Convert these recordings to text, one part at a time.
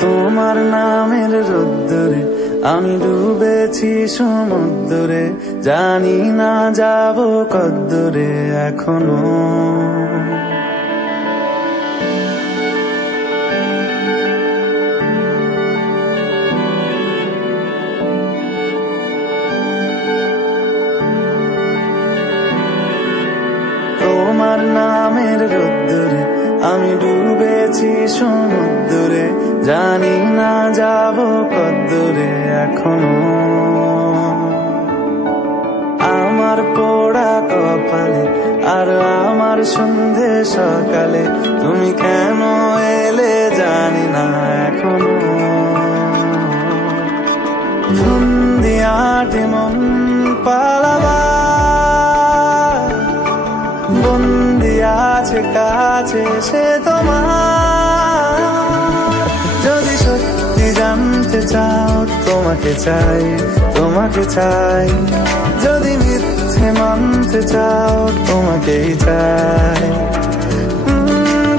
তোমার নামের রোদ্দুরে আমি ডুবেছি সমুদ্রে, জানি না যাব কদ্দুরে এখনো। তোমার নামের রোদ্দুরে আমি ডুবেছি সমুদ্রে, জানি না যাব কদ্দুরে এখনো। আমার পোড়া কপালে আর আমার সন্ধে সকালে তুমি কেন এলে জানি না এখনো। ধুন্দিয়াটে মন পালাবা বন্দি আছে কাছে সে তোমার। যদি সত্যি জানতে চাও তোমাকে চাই, তোমাকে চাই। যদি মিথ্যে মানতে চাও তোমাকেই চাই।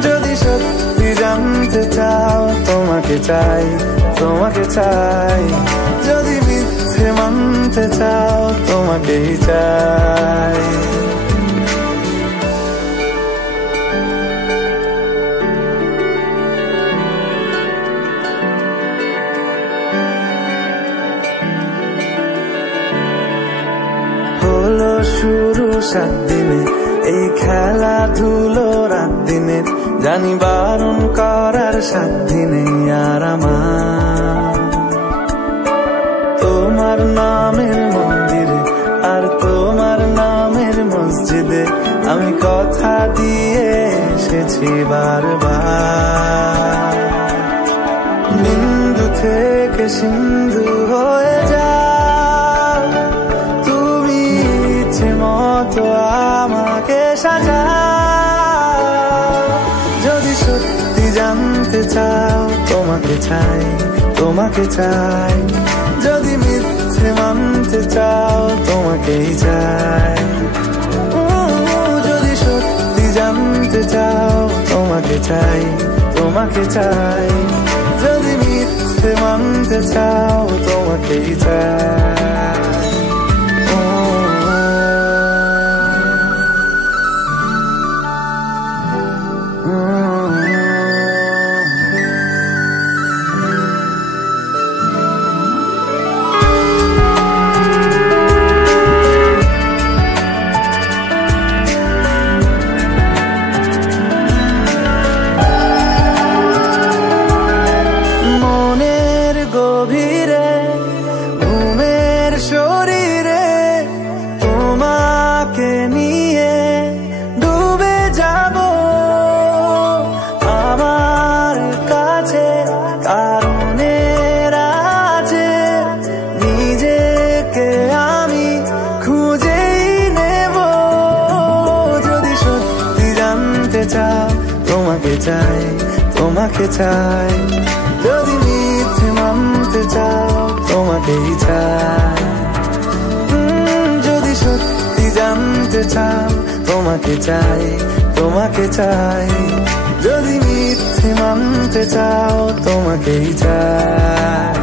যদি সত্যি জানতে চাও তোমাকে চাই, তোমাকে চাই। যদি মিথ্যে মানতে চাও তোমাকেই চাই। হলো শুরু 7 দিনে এই খেলাধুলো রাত দিনে, জানি বারণ করার সাধ্য নেই আর আমার। তোমার নামের মন্দিরে আর তোমার নামের মসজিদে আমি কথা দিয়ে এসেছি বারবার। বিন্দু থেকে সিন্ধু হয়ে যাও তুমি, ইচ্ছে মতো আমাকে সাজাও। যদি সত্যি জানতে চাও তোমাকে চাই, তোমাকে চাই। যদি মিথ্যে মানতে চাও তোমাকেই চাই। যদি সত্যি জানতে চাও তোমাকে চাই, তোমাকে চাই। যদি মিথ্যে মানতে চাও তোমাকেই চাই। তোমাকে চাই, তোমাকে চাই। যদি মিথ্যে মানতে চাও তোমাকেই চাই। যদি সত্যি জানতে চাও তোমাকে চাই, তোমাকে চাই। যদি মিথ্যে মানতে চাও তোমাকেই চাই।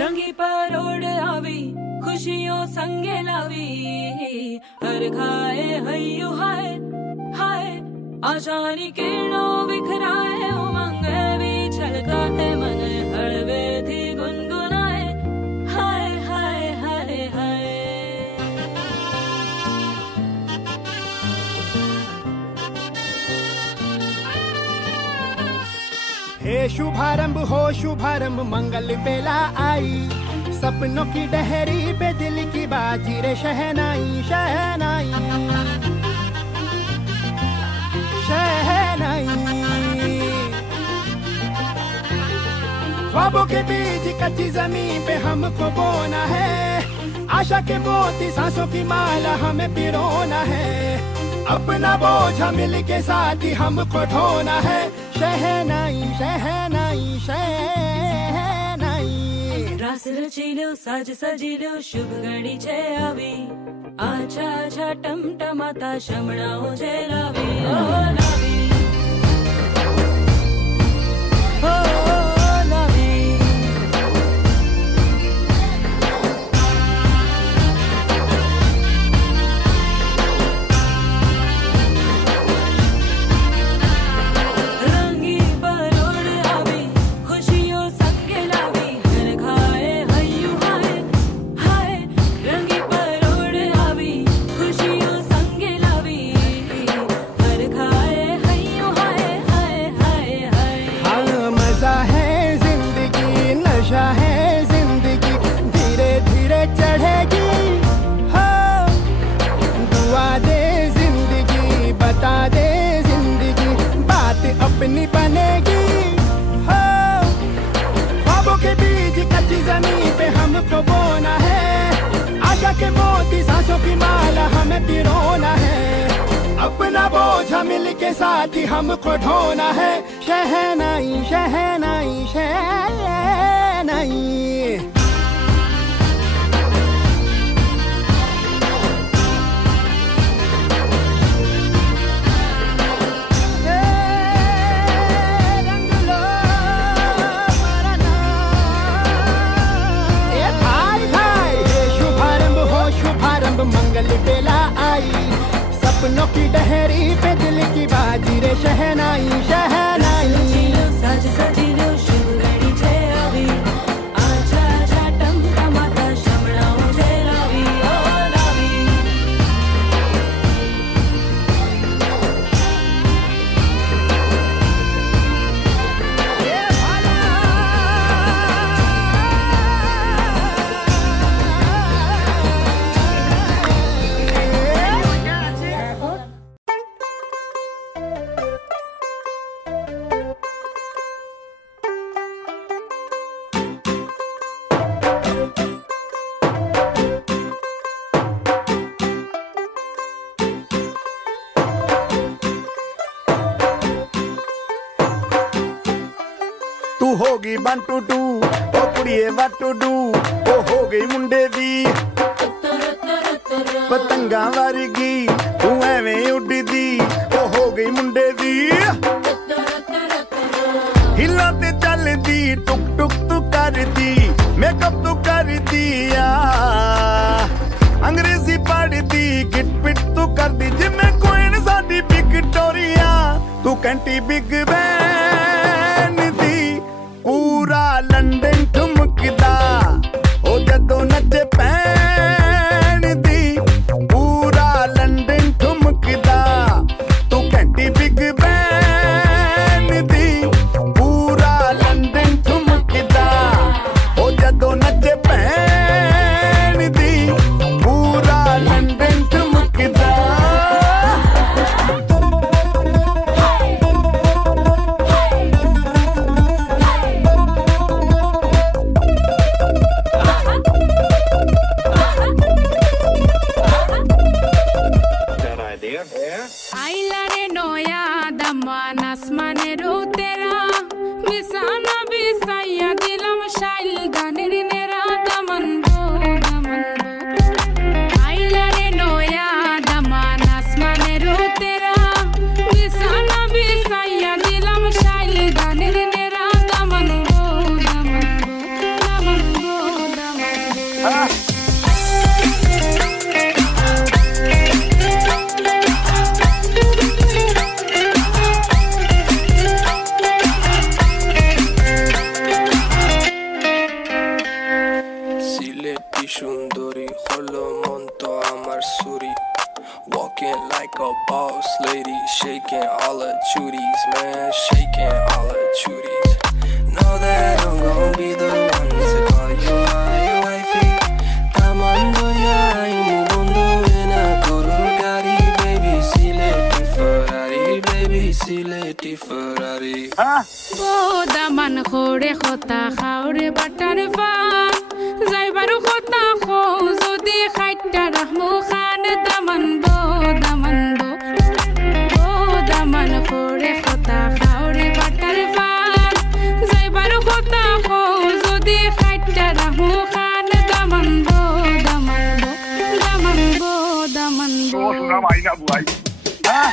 रंगी परोड़ आवी खुशियों संगे लावी, हर खाए हयू हाय हाय। आशानी किरणों बिखराए उमंग भी छलकाए, मन हड़वे थी गुनगुनाए हाय हाय हाय हाय। हे शुभारंभ हो शुभारंभ मंगल बेला आई, सपनों की डहरी पे दिल की बाजी रे शहनाई शहनाई शहनाई। ख्वाबों के बीज कच्ची जमीन पे हमको बोना है, आशा के मोती सांसों की माला हमें पिरोना है। अपना बोझा मिल के साथ ही हमको ढोना है, शहनाई शहनाई शहनाई। रास रची लो साज सजी लो शुभ घड़ी छे आवी, आछा आजा टमटमाता शमणा मुझे लावी ओ लावी ओ लावी रंगी परोड़ आवी खुशियों संगे लावी हर खाए हयू हाय हाय रंगी परोड़ आवी खुशियों संगे लावी हर खाए हयू हाय हाय हाय हाय हाँ मजा है जिंदगी नशा है जिंदगी धीरे धीरे चढ़ेगी हो दुआ दे जिंदगी बता दे जिंदगी बात अपनी बनेगी हो ख्वाबों के बीज कच्ची जमीन पे हमको बोना है आशा के मोती सांसों की माला हमें पिरोना है अपना बोझा मिल के साथ ही हमको ढोना है शहनाई शहनाई शहनाई रंग लो मरना ए भाई भाई हे शुभारंभ मंगल बेला आई सपनों की डहरी पे दिल की बाजी रे शहनाई शहनाई साज सजीलो शुभ घड़ी छे आवी आजा आजा टमटमाता शमणा मुझे लावी ओ लावी ए भाला तू होगी 1 2 2 ओ कुड़िए what to do ओ हो गई मुंडे दी पतंगा वर्गी तू एवें उड़दी ओ हो गई मुंडे दी हिला ते चलदी टुक टुक तू करदी मेकअप तू करदी आ अंग्रेजी पढ़दी गिट पिट तू करदी जिमें कोइन साडी विक्टोरिया तू कंटी बिग बैन दी पूरा लंदन ठुमकदा ओ जदों नचे पैन दी पूरा लंदन ठुमकदा तू घंटी बिग बैन दी पूरा लंदन ठुमकदा ओ जदों नचे पैन दी पूरा लंदन ठुमकदा आइला रे नया दमान आसमाने रो तेरा मिसाना बिसाया दिलम शाइल गानेर नेरा दमन दो आइला रे नया दमान आसमाने रो तेरा मिसाना बिसाया दिलम शाइल गानेर नेरा दमन दो Walking like a boss lady, shaking all her chuties, man, shaking all her chuties. Know that I'm gon' be the one to call you my wifey. Tamando ya imundo in a Corugari, baby, sileti Ferrari, baby, sileti Ferrari. ओ दामन खोड़े खोता खाओरे butter फान जाइबारु खोता खो जोदी खाइटा रहमु खान दामन बो दामन खोड़े खोता खाओरे butter फान जाइबारु खोता खो जोदी खाइटा रहमु खान दामन बो दामन মানবো। সোনা মাইনা বুয়াই হ্যাঁ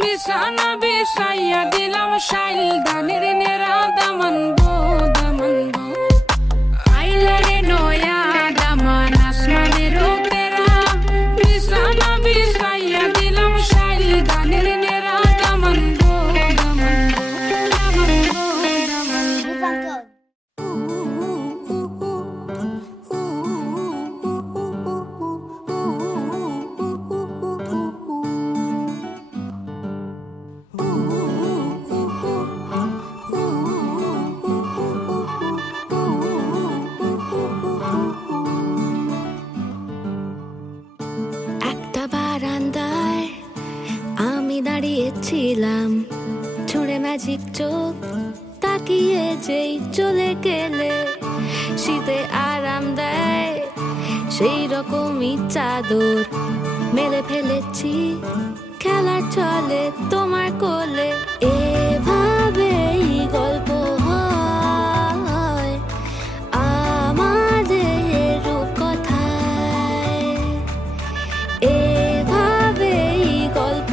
বিছানা বিছাইয়া দিলাম শাইল দানের নেরা দামান বো দামান বো আইলা রে নয়া দামান আসমানের তেরা বিছানা বিছাইয়া দিলাম শাইল দানের নেরা দামান বো দামান বো দামান বো দামান বো ছিলাম ছুঁড়ে ম্যাজিক চোখ তাকিয়ে যেই চলে গেলে শীতে আরাম দেয় সেই রকমই চাদর মেলে ফেলেছি খেলার চলে তোমার কোলে এভাবেই গল্প হয় আমাদের রূপকথায় এভাবেই গল্প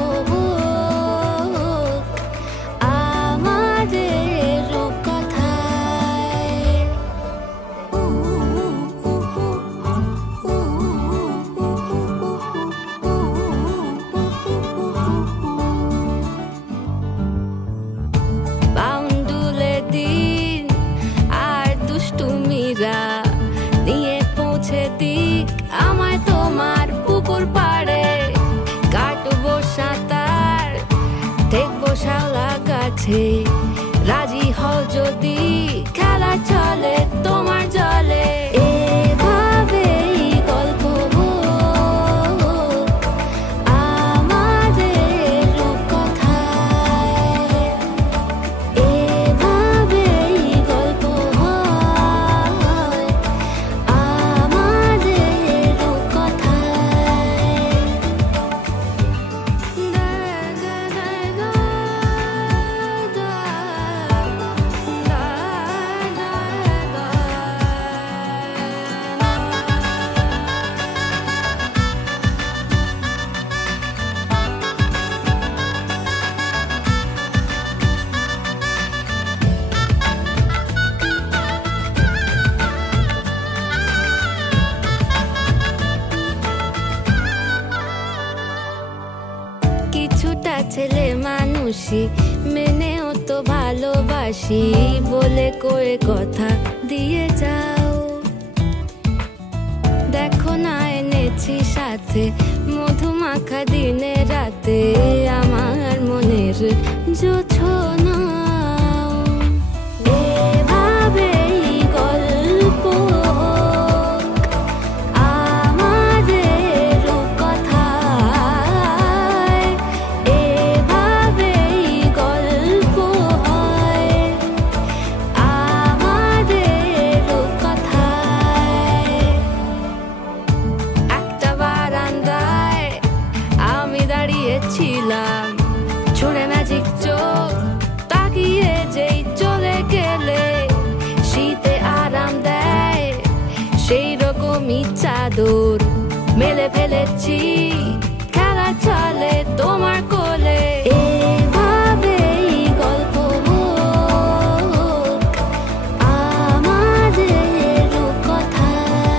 নিয়ে পৌঁছে দিক আমায় তোমার পুকুর পাড়ে কাটবো সাঁতার দেখবো শাওলা গাছে রাজি হও যদি খেলা চলে তোমার জলে এভাবেই গল্প আমাদের রূপকথায় এভাবেই গল্প ছেলে মানুষই মেনেও তো ভালোবাসি বলে কয়ে কথা দিয়ে যাও দেখো না এনেছি সাথে মধুমাখা দিনে রাতে আমার মনের জোছনা এভাবেই গল্প ছিলাম ছুঁড়ে ম্যাজিক চোখ তাকিয়ে যেই চলে গেলে শীতে আরাম দেয় সেই রকমই চাদর মেলে ফেলেছি খেলা চলে তোমার কোলে এভাবেই গল্প আমাদের রূপকথায়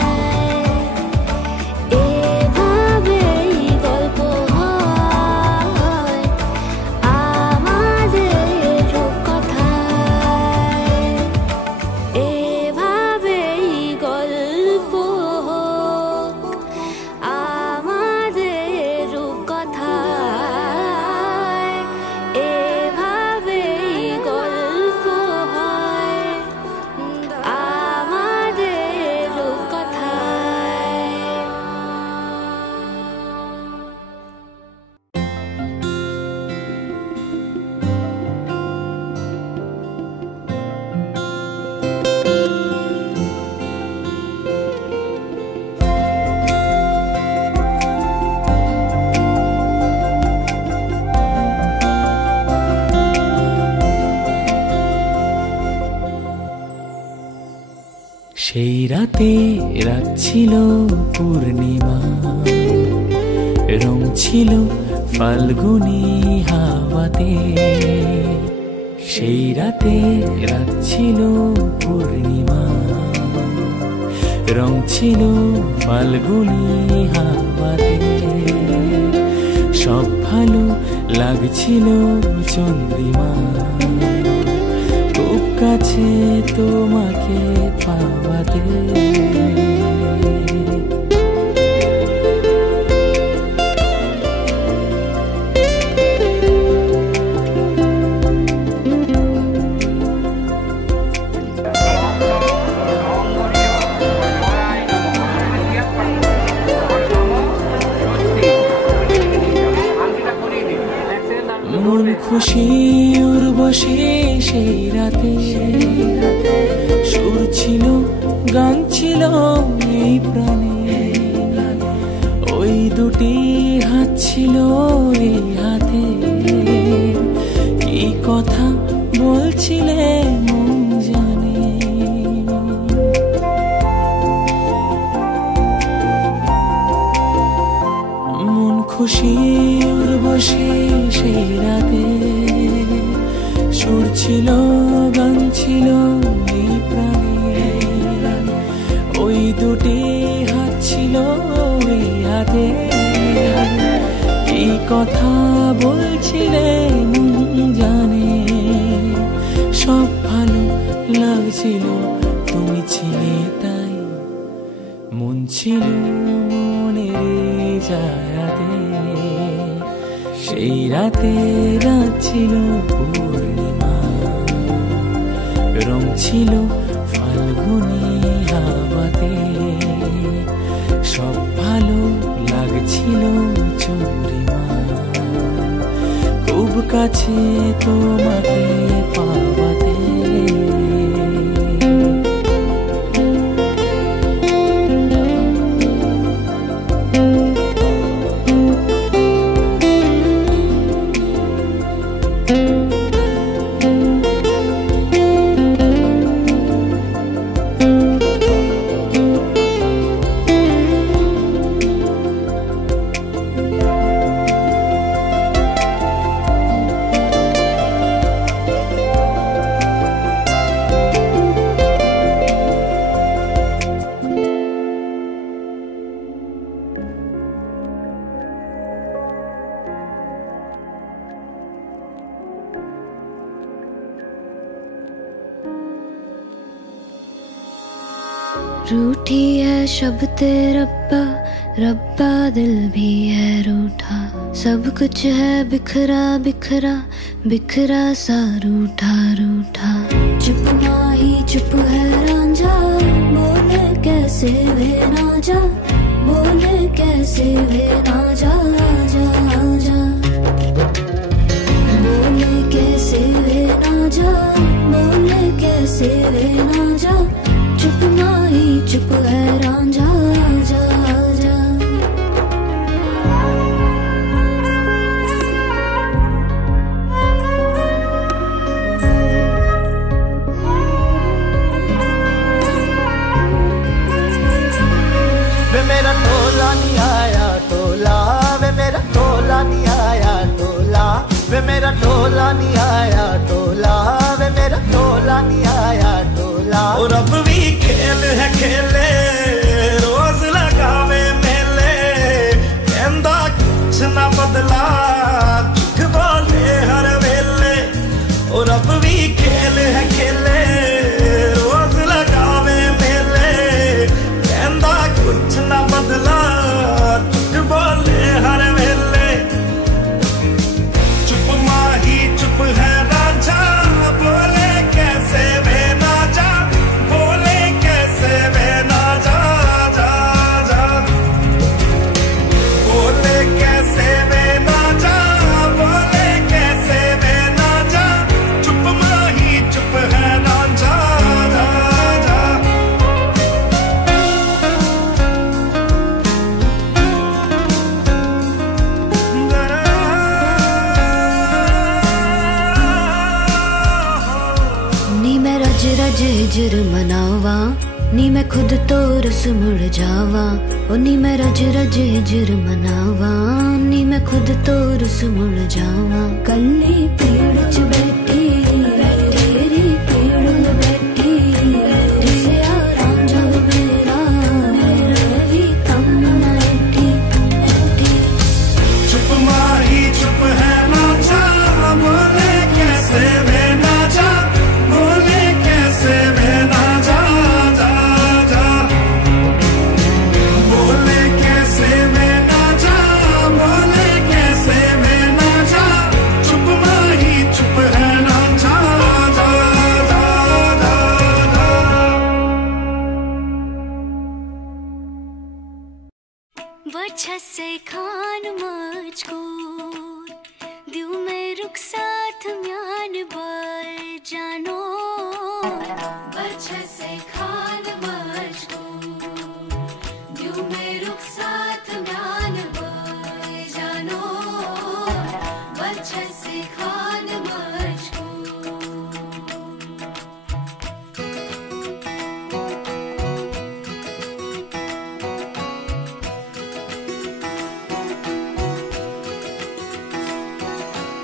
এভাবেই গল্প আমাদের সেই রাতে রাত ছিল পূর্ণিমা, রং ছিল ফাল্গুনি হাওয়াতে। সেই রাতে রাত ছিল পূর্ণিমা, রং ছিল ফাল্গুনি হাওয়াতে। সব ভালো লাগছিল চন্দ্রিমা, খুব কাছে তোমাকে পাওয়াতে। মন খুশি উর্বশী সেই রাতে, সুর ছিল গান ছিল এই প্রাণে। ওই দুটি হাত ছিল এই হাতে, কি কথা বলছিলে মন জানে। মন খুশি উর্বশী সেই রাতে, সুর ছিল গান ছিল এই প্রাণে। ওই দুটি হাত ছিল এই হাতে, কি কথা বলছিলে মন জানে। সব ভালো লাগছিল তুমি ছিলে তাই, মন ছিল মনের জায়গাতে। সেই রাতে রাত ছিল পূর্ণিমা, রং ছিল ফাল্গুনি হাওয়াতে। সব ভালো লাগছিল চন্দ্রিমা, খুব কাছে তোমাকে পাওয়াতে। रूठी है शब्द रब्बा, रब्बा दिल भी है रूठा। सब कुछ है बिखरा बिखरा, बिखरा सा रूठा रूठा। चुप माही चुप है रांझा, बोले कैसे वे ना जा, बोले कैसे वे ना जा जा जा। बोले कैसे वे ना जा, बोले कैसे वे ना जा। चुप माही चुप है रांझा जा जा। वे मेरा टोला नहीं आया टोला, वे मेरा टोला नहीं आया टोला। वे मेरा टोला नहीं आया टोला, वे मेरा टोला नहीं आया टोला। और अब भी खेल है खेले, रोज लगावे मेले। कहंदा कुछ ना बदला, झूठ बोले हर वेले। और अब भी खेल है खेले, रोज लगावे मेले। कहंदा कुछ ना बदला, झूठ बोले हर वेले। चुप माही चुप है रांझा, बोले कैसे वे ना जा, बोले कैसे वे ना जा जा जा। बोले कैसे वे ना जा, बोले कैसे वे ना जा। चुप माही चुप है रांझा जा जा। नी मैं रज रज हिजर मनावा, नी मैं खुद तो रस मुड़ जावा ओ नी मैं रज रज हिजर मनावा नी मैं खुद तो रस मुड़ जावा कल्ली पेड़ च बैठी तेरी पेड़ में बैठी दिया रांझा मेरा भी कम न ऐठी चुप माही चुप है ना जा बोले कैसे वे ना जा बोले कैसे वे ना जा जा जा बोले कैसे वे ना जा बोले कैसे वे ना जा चुप माही चुप है ना जा जा जा जा जा बच्चा से खान मुझको दिल में रुक साथ म्यान बर जानो बच्चा से खान मुझको दिल में रुक साथ म्यान बर जानो बच्चा से खान मुझको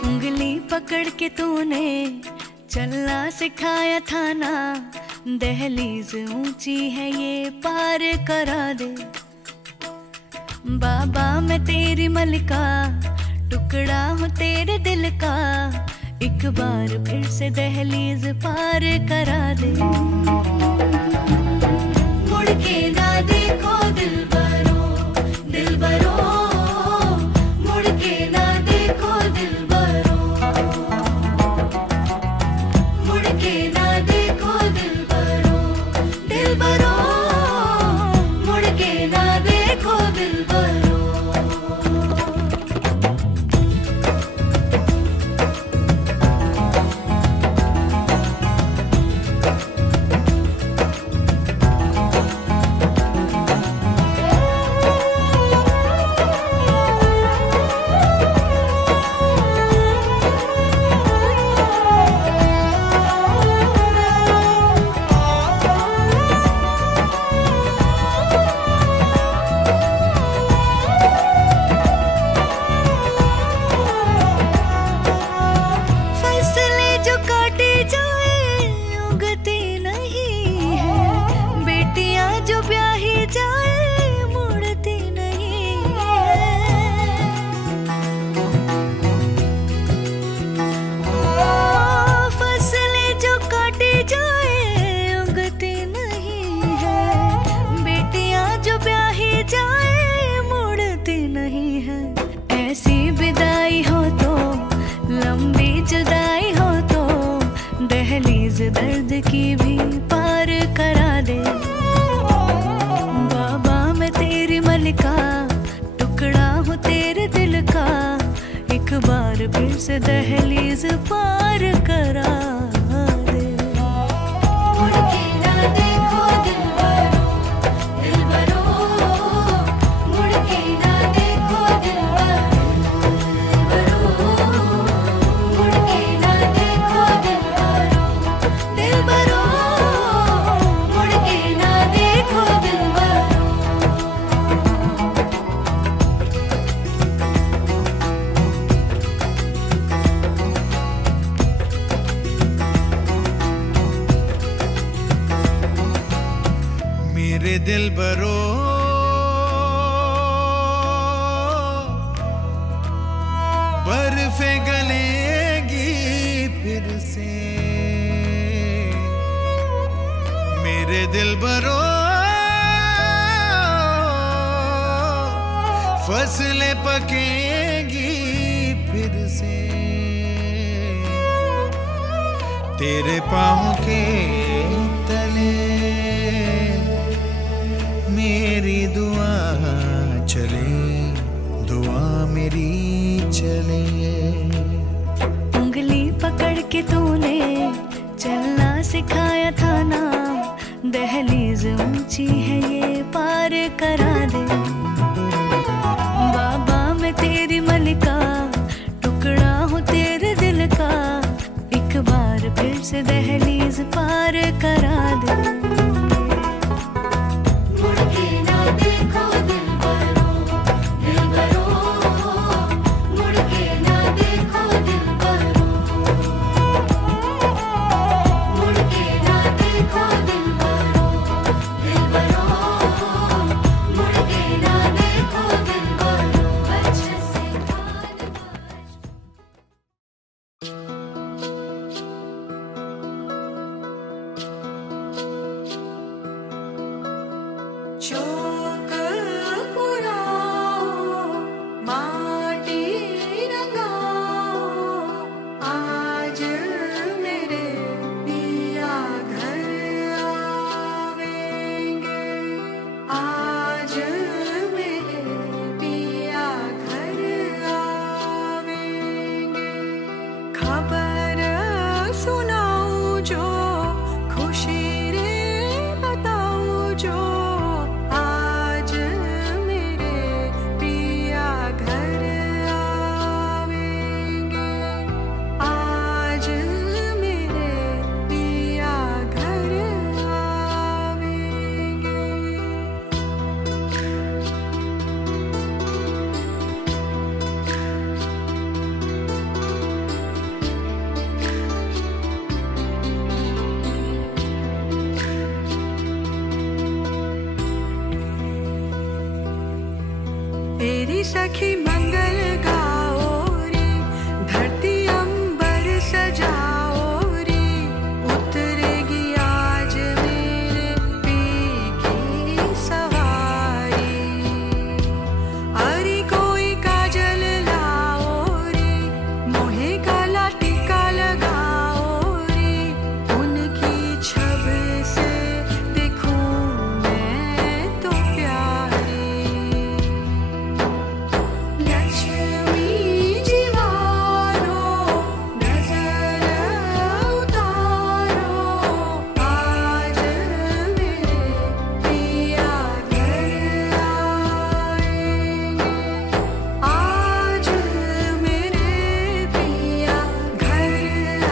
उंगली पकड़ के तूने चलना सिखाया था ना दहलीज ऊंची है ये पार करा दे बाबा मैं तेरी मलिका टुकड़ा हूँ तेरे दिल का एक बार फिर से दहलीज पार करा दे मुड़ के ना देखो दिल बरो मुड़ के ना देखो दिल बरो मुड़ के ना देखो दिल बरो मुड़ के ना देखो दिल बरो दर्द की भी पार करा दे बाबा मैं तेरी मलिका टुकड़ा हूँ तेरे दिल का एक बार फिर से दहलीज पार करा दे मुड़ के ना देखो दिल बरो मुड़ के ना देखो दिल बरो मुड़ के ना देखो दिल बरो मुड़ के ना देखो दिल बरो मेरे दिल बरो बर्फे गलेगी फिर से मेरे दिल बरो फसलें पकेगी फिर से तेरे पाँव के तले मेरी दुआ चले दुआ मेरी चले उंगली पकड़ के तूने चलना सिखाया था ना दहलीज ऊंची है ये पार करा दे बाबा मैं तेरी मलिका टुकड़ा हूँ तेरे दिल का एक बार फिर से दहलीज पार करा दे सखी मंगल गाओ रे, धरती अंबर सजाओ रे, उतरेगी आज मेरे पी की सवारी। अरे कोई काजल लाओ रे, मोहे काला टीका लगाओ रे, उनकी छब से देखूं मैं तो प्यारी। लक्ष्मी जीवारो नजर उतारो, आज मेरे पिया घर आएंगे, आज मेरे पिया घर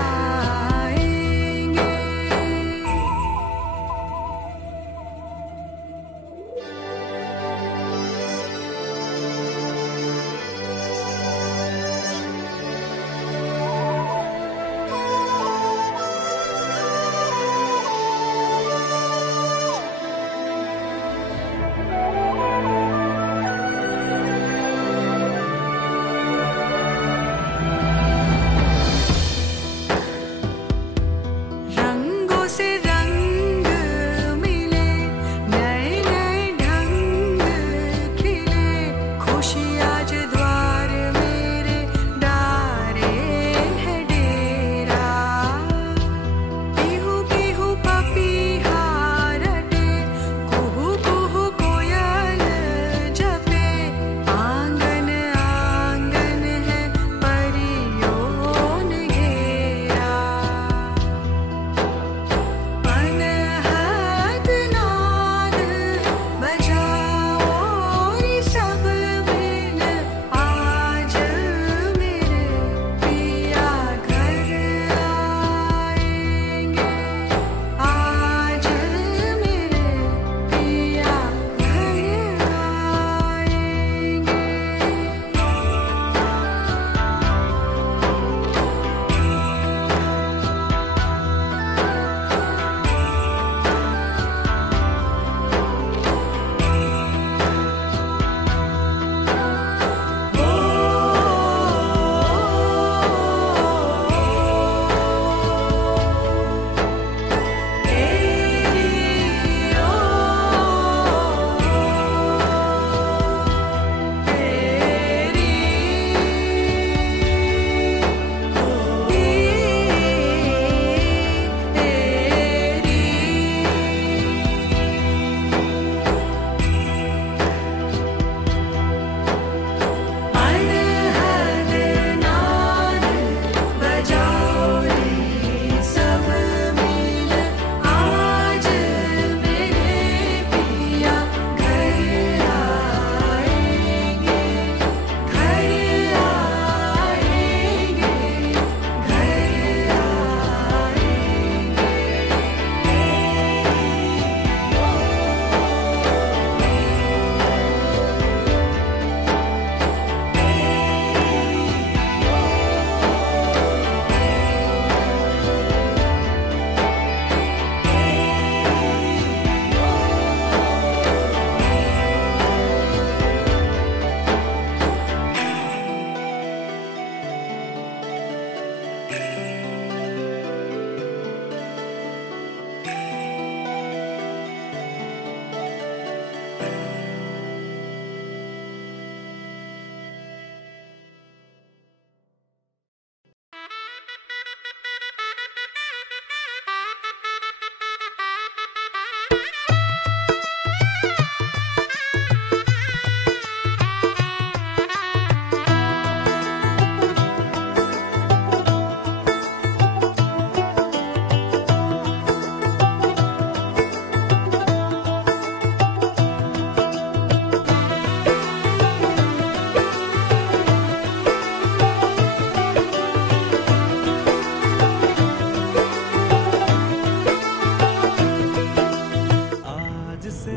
आएंगे। रंगों से रंग मिले, नए नए ढंग खिले, खुशी आज द्वार मेरे डारे है डेरा। पीहू पीहू पपीहा रटे, कुहू कुहू कोयल जपे, आंगन आंगन है परियों ने घेरा। अनहद नाद बजाओ रे सब मिल, आज मेरे पिया घर आएंगे, आज मेरे पिया घर आएंगे। अनहद नाद बजाओ रे सब मिल, आज मेरे पिया घर आएंगे, घर आएंगे, घर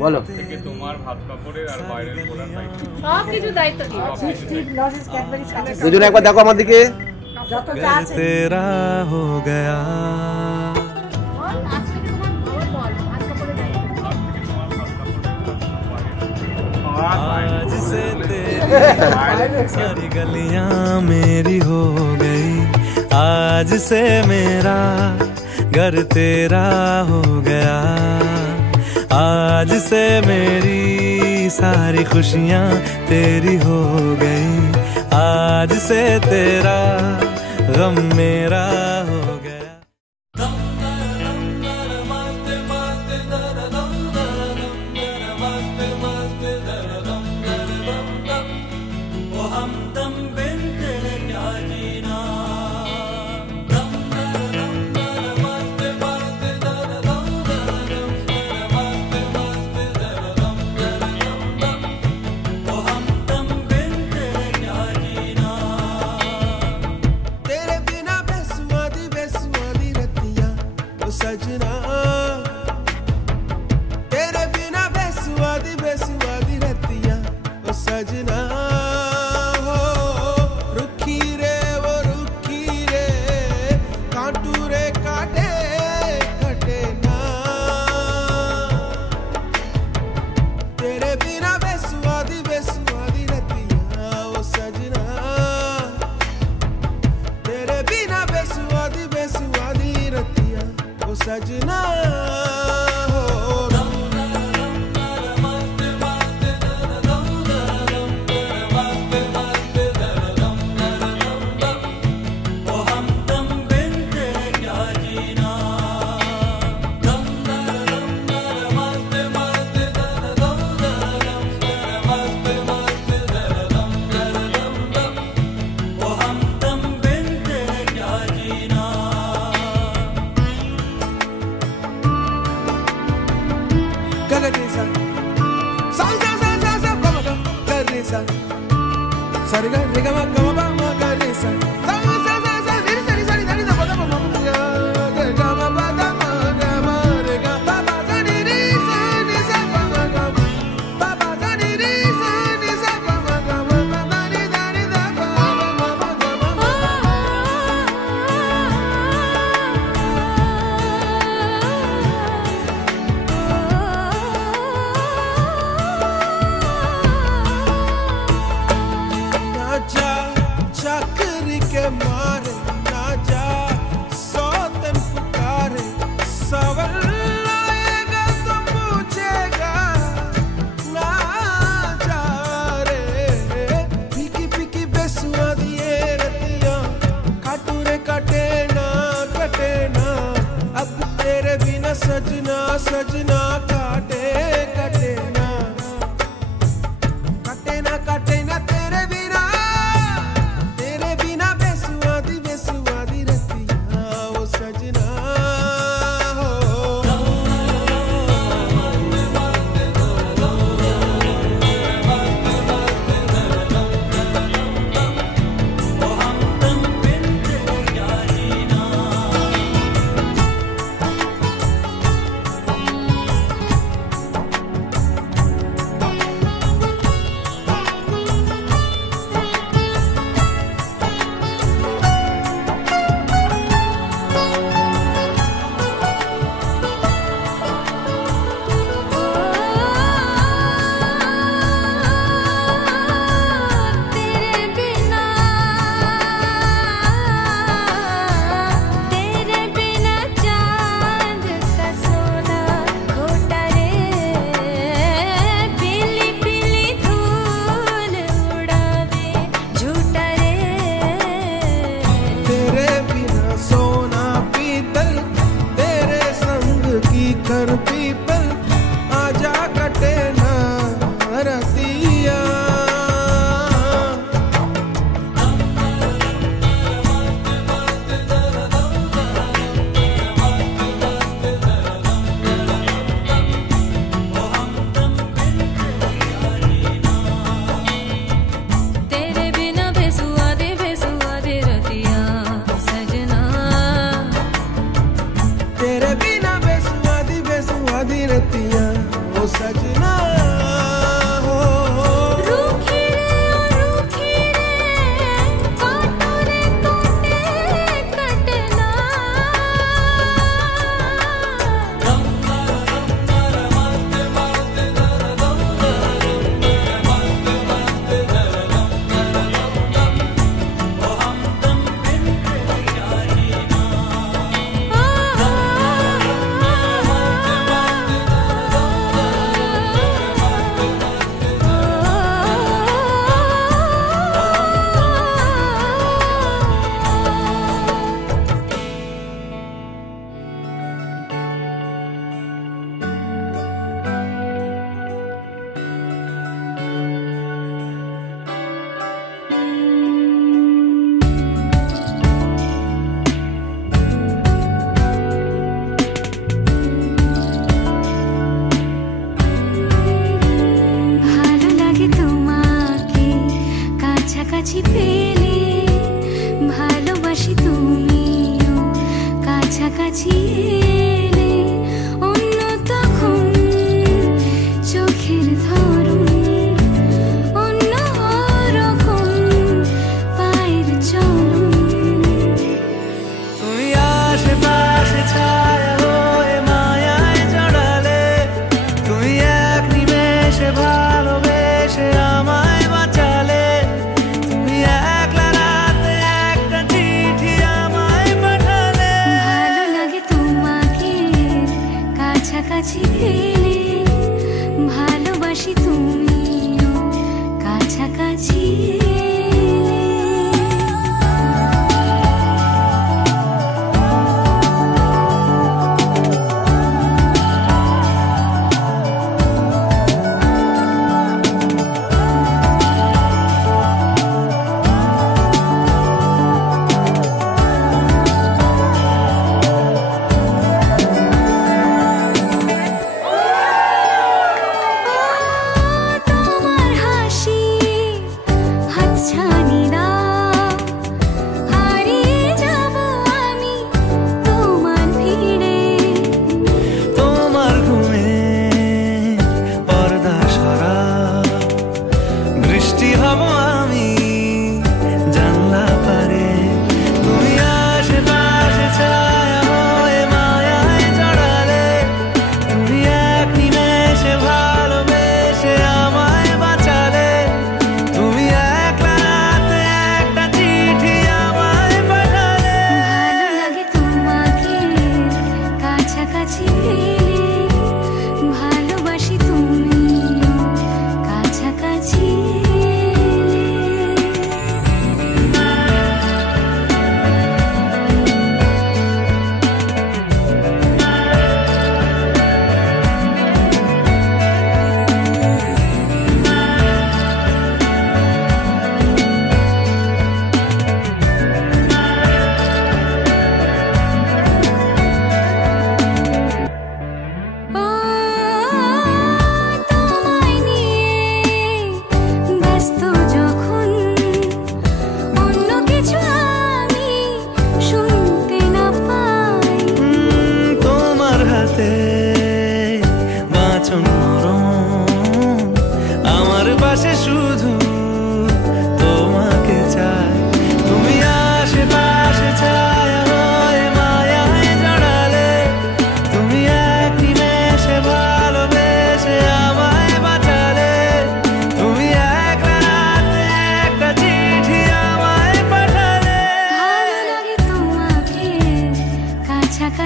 বলো তোমার ভাত কাপড়ের আর বাইরের পড়ার দায়িত্ব সব কিছু দায়িত্ব দিই। দুজনে একবার দেখো আমার দিকে। যত যা আছে तेरा हो गया বল, আজ থেকে তোমার বল ভাত কাপড়ের দায়িত্ব। আজ থেকে তোমার ভাত কাপড়ের আর বাইরের आज से तेरी सारी गलियां मेरी हो गई, आज से मेरा घर तेरा हो गया, आज से मेरी सारी खुशियां तेरी हो गई, आज से तेरा गम मेरा हो गया। सजना तेरे बिना बेसुआदी बेसुआदी रतिया ओ सजना हो, रुखी रे वो रुखी रे कांटू रे काटे कटे ना, तेरे बिना बेसुआदी बेसुआदी रतिया ओ सजना, तेरे बिना बेसुआदी बेसुआदी रतिया ओ सजना हो।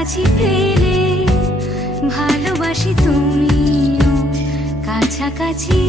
কাছাকাছি পেলে ভালোবাসি তুমিও কাছাকাছি